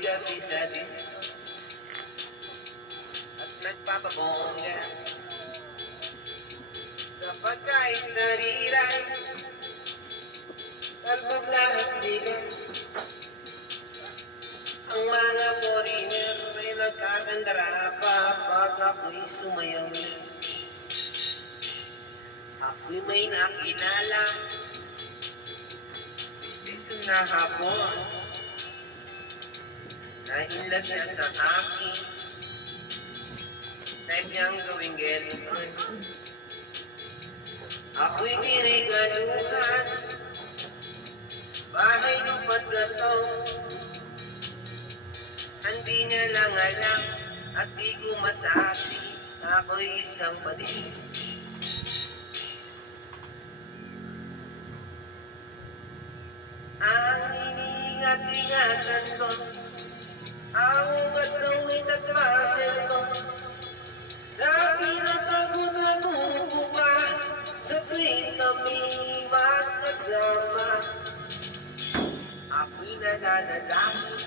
gabi-gabi sa disco at nagpapabongga sa pagkais na riran. Talbog lahat sila, ang mga foreigner ay nagkakandara pa pag ako'y sumayaw na. Ako'y may nakilala, istisyon na hapon, na in love siya sa akin. Type niyang gawing girlfriend. Ako'y tinigaluhan, bahay lupat gato. Hindi niya lang alam at di ko masabi, ako'y isang bading. Ang iniingat-ingatan ko, ang ugat ng wit at muscle ko. Dati natago-tago ko pa sa tuwing kami magkasama. Ako'y nananalangin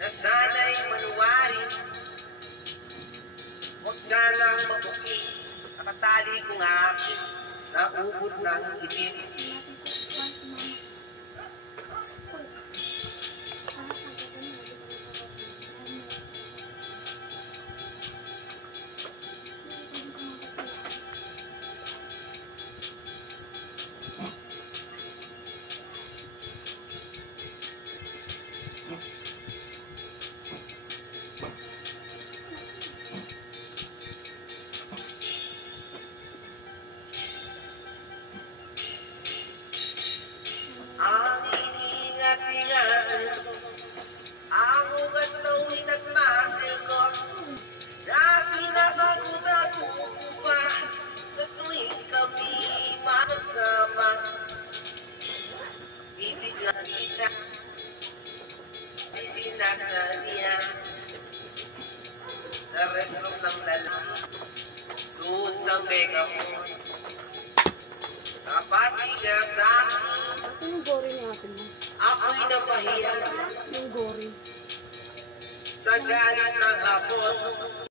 na sana'y manuwari, huwag sanang mabuki, nakatali kong aking naubod ng itim. Ang iniingat-ingatan ko, ang ugat ng wit at muscle ko. Dati natago-tago ko pa sa tuwing kami magkasama. Ibig na kita, di sinasadya sa restroom ng lalaki, doon sa megaphone. Kapati siya sa akin, Yung gory ni ate mo? ako'y napahiya Yung gory. sa galit ng hapon.